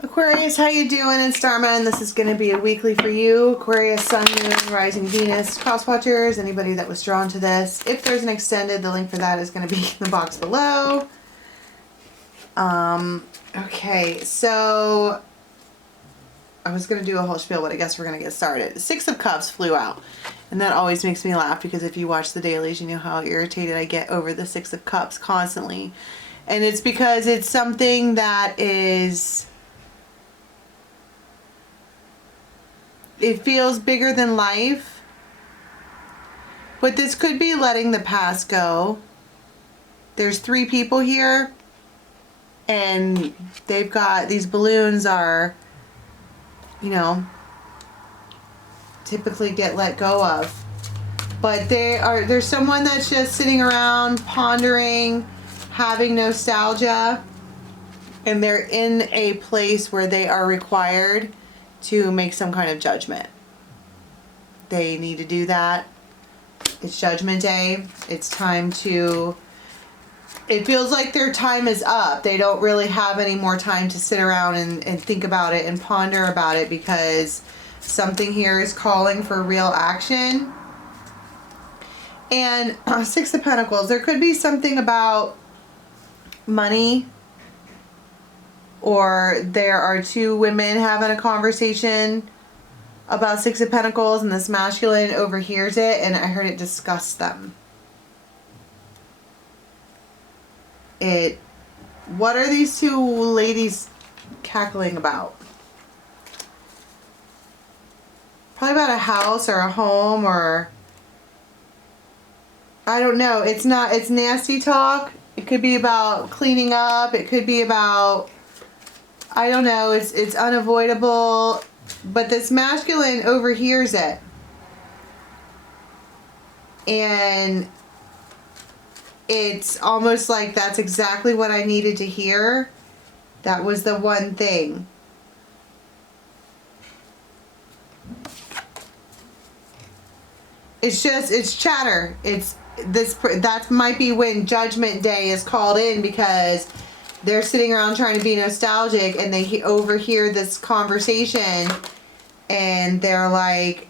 Aquarius, how you doing? It's Dharma, and this is going to be a weekly for you. Aquarius, Sun, Moon, Rising Venus, Cross Watchers, anybody that was drawn to this. If there's an extended, the link for that is going to be in the box below. Okay, so I was going to do a whole spiel, but I guess we're going to get started. Six of Cups flew out, and that always makes me laugh because if you watch the dailies, you know how irritated I get over the Six of Cups constantly. And it's because it's something that is... it feels bigger than life, but this could be letting the past go. There's three people here, and they've got these balloons are, you know, typically get let go of. But there's someone that's just sitting around pondering, having nostalgia, and they're in a place where they are required to make some kind of judgment. They need to do that. It's Judgment Day. It's time to... it feels like their time is up. They don't really have any more time to sit around and think about it and ponder about it because something here is calling for real action. And Six of Pentacles. There could be something about money, or there are two women having a conversation about Six of Pentacles, and this masculine overhears it, and I heard it discuss them. What are these two ladies cackling about? Probably about a house or a home, or I don't know. It's nasty talk. It could be about cleaning up. It could be about, I don't know, it's unavoidable, but this masculine overhears it. And it's almost like that's exactly what I needed to hear. That was the one thing. It's chatter. That might be when Judgment Day is called in, because they're sitting around trying to be nostalgic and they overhear this conversation and they're like,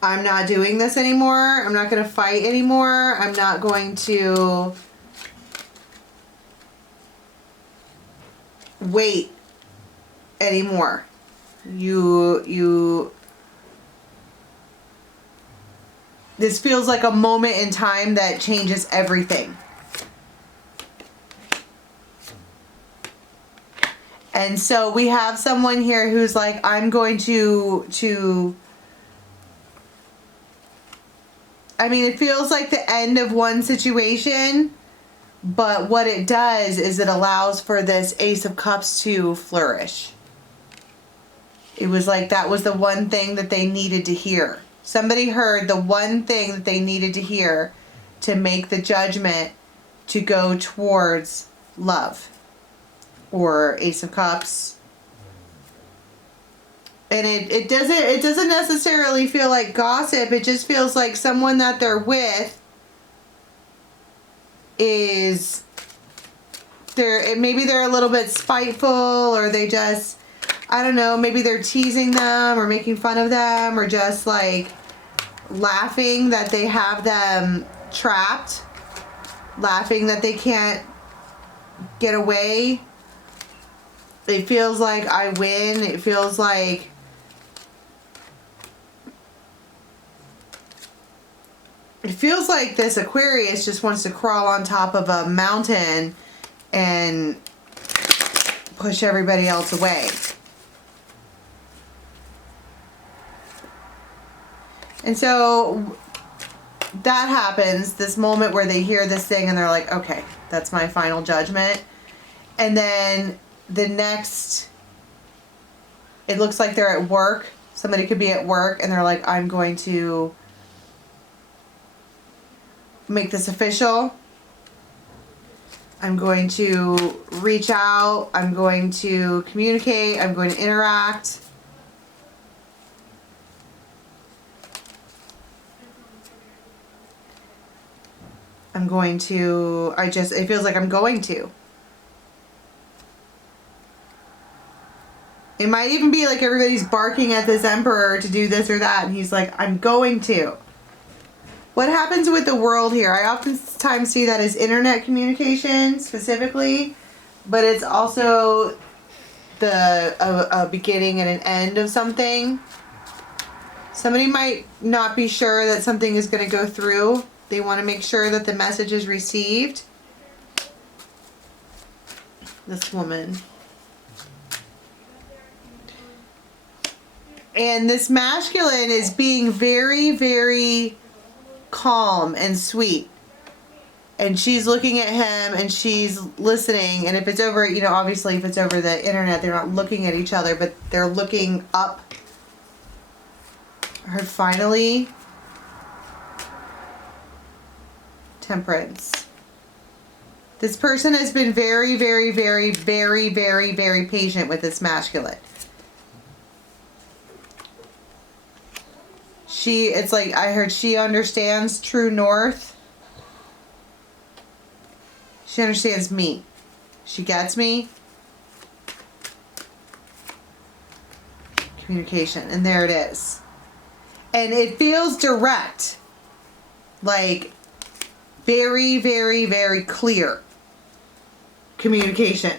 I'm not doing this anymore. I'm not going to fight anymore. I'm not going to wait anymore. This feels like a moment in time that changes everything. And so we have someone here who's like, I'm going to I mean, it feels like the end of one situation, but what it does is it allows for this Ace of Cups to flourish. It was like that was the one thing that they needed to hear. Somebody heard the one thing that they needed to hear to make the judgment to go towards love, or Ace of Cups. And it doesn't necessarily feel like gossip. It just feels like someone that they're with is maybe they're a little bit spiteful, or they just, I don't know, maybe they're teasing them or making fun of them, or just like laughing that they have them trapped, laughing that they can't get away. It feels like I win. It feels like this Aquarius just wants to crawl on top of a mountain and push everybody else away. And so that happens, this moment where they hear this thing and they're like, okay, that's my final judgment. And then the next, it looks like they're at work. Somebody could be at work and they're like, I'm going to make this official. I'm going to reach out. I'm going to communicate. I'm going to interact. it feels like I'm going to. It might even be like everybody's barking at this emperor to do this or that, and he's like, I'm going to. What happens with the world here? I oftentimes see that as internet communication specifically, but it's also a beginning and an end of something. Somebody might not be sure that something is going to go through. They want to make sure that the message is received. This woman. And this masculine is being very, very calm and sweet. And she's looking at him and she's listening. And if it's over, you know, obviously if it's over the internet, they're not looking at each other, but they're looking up. Her finally. Temperance. This person has been very, very, very, very, very, very patient with this masculine. It's like I heard she understands true north. She understands me. She gets me. Communication. And there it is. And it feels direct. Like very, very, very clear communication.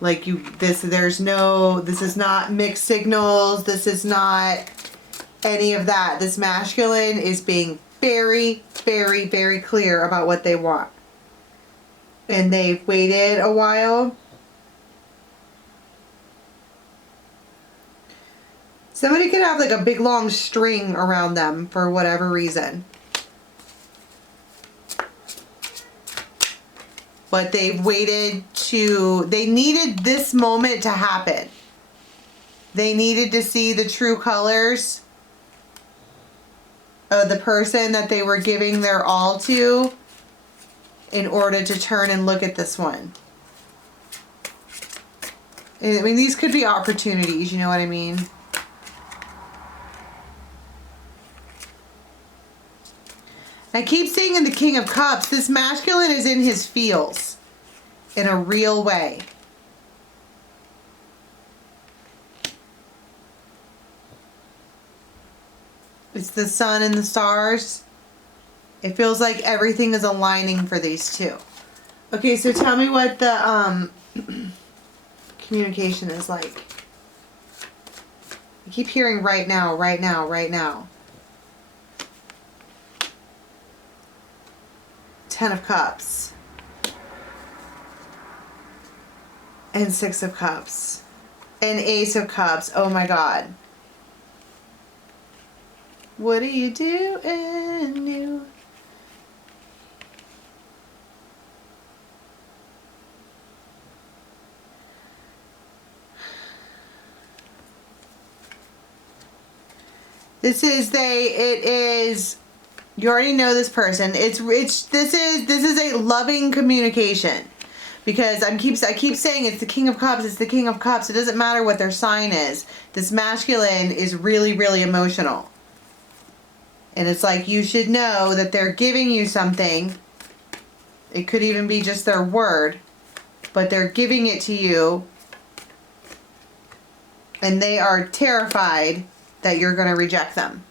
Like this is not mixed signals. This is not any of that. This masculine is being very, very, very clear about what they want. And they've waited a while. Somebody could have like a big long string around them for whatever reason. But they've waited they needed this moment to happen. They needed to see the true colors of the person that they were giving their all to in order to turn and look at this one. I mean, these could be opportunities, you know what I mean? I keep saying in the King of Cups, this masculine is in his feels in a real way. It's the sun and the stars. It feels like everything is aligning for these two. Okay, so tell me what the communication is like. I keep hearing right now, right now, right now. 10 of Cups. And 6 of Cups. And Ace of Cups. Oh my God. What are you doing new? It is, you already know this person. This is a loving communication. Because I keep saying it's the King of Cups, it's the King of Cups. It doesn't matter what their sign is. This masculine is really, really emotional. And it's like you should know that they're giving you something. It could even be just their word. But they're giving it to you. And they are terrified that you're going to reject them.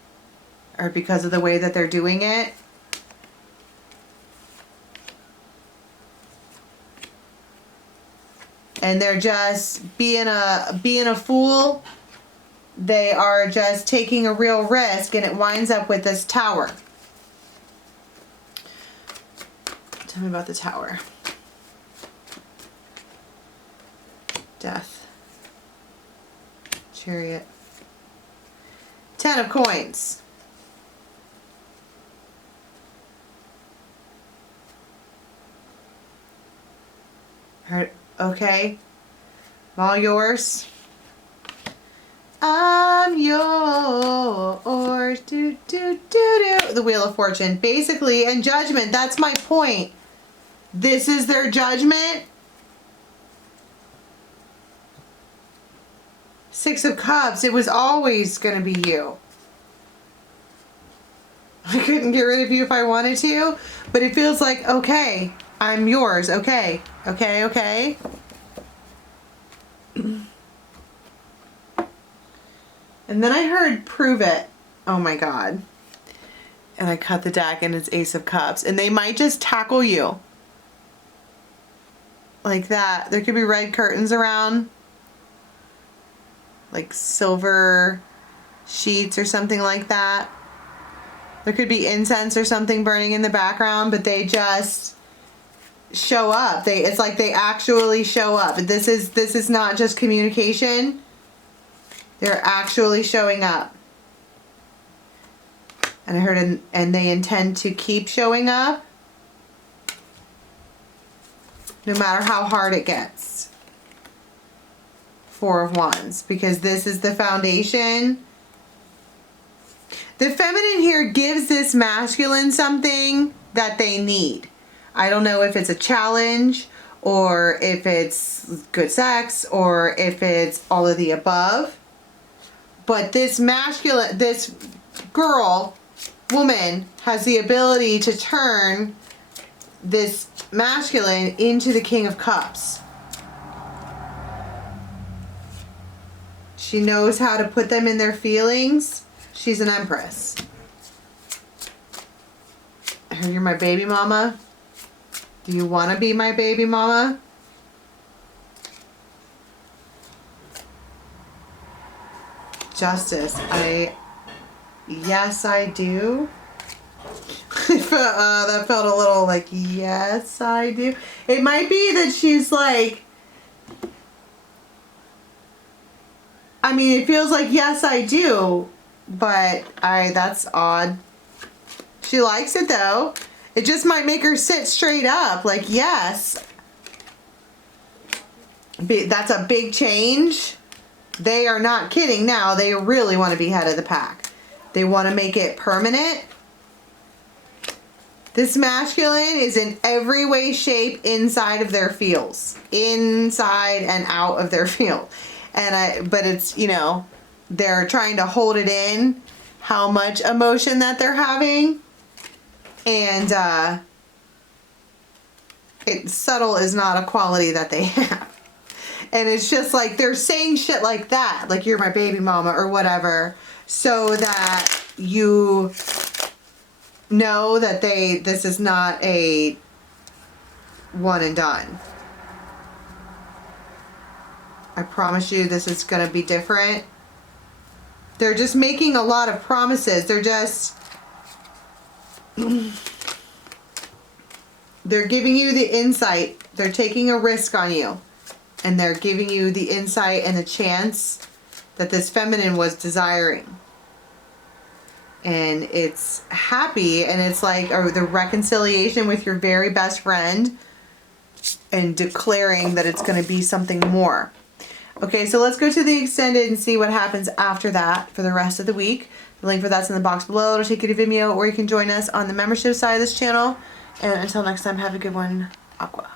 Or because of the way that they're doing it. And they're just being a fool. They are just taking a real risk, and it winds up with this tower. Tell me about the tower. Death. Chariot. 10 of coins. Okay. All yours. I'm yours. Do, do, do, do. The Wheel of Fortune. Basically, and judgment. That's my point. This is their judgment. 6 of Cups. It was always going to be you. I couldn't get rid of you if I wanted to, but it feels like, okay, I'm yours. Okay. Okay. Okay. And then I heard prove it. Oh my God. And I cut the deck and it's Ace of Cups. And they might just tackle you. Like that. There could be red curtains around. Like silver sheets or something like that. There could be incense or something burning in the background, but they just show up. It's like they actually show up. This is not just communication. They're actually showing up. And I heard, and they intend to keep showing up no matter how hard it gets. Four of Wands, because this is the foundation. The feminine here gives this masculine something that they need. I don't know if it's a challenge or if it's good sex or if it's all of the above. But this masculine, this girl, woman, has the ability to turn this masculine into the King of Cups. She knows how to put them in their feelings. She's an Empress. I heard you're my baby mama. Do you want to be my baby mama? Justice. Yes, I do. That felt a little like, yes, I do. It might be that she's like, I mean, it feels like, yes, I do, but that's odd. She likes it though. It just might make her sit straight up, like, yes. That's a big change. They are not kidding now. They really want to be head of the pack. They want to make it permanent. This masculine is in every way, shape, inside of their feels. Inside and out of their field. But it's, you know, they're trying to hold it in, how much emotion that they're having. And subtle is not a quality that they have. And it's just like they're saying shit like that, like you're my baby mama or whatever, so that you know that this is not a one and done. I promise you this is going to be different. They're just making a lot of promises. They're just they're giving you the insight. They're taking a risk on you. And they're giving you the insight and the chance that this feminine was desiring. And it's happy, and it's like the reconciliation with your very best friend and declaring that it's going to be something more. Okay, so let's go to the extended and see what happens after that for the rest of the week. The link for that's in the box below. It'll take you to Vimeo, or you can join us on the membership side of this channel. And until next time, have a good one. Aqua.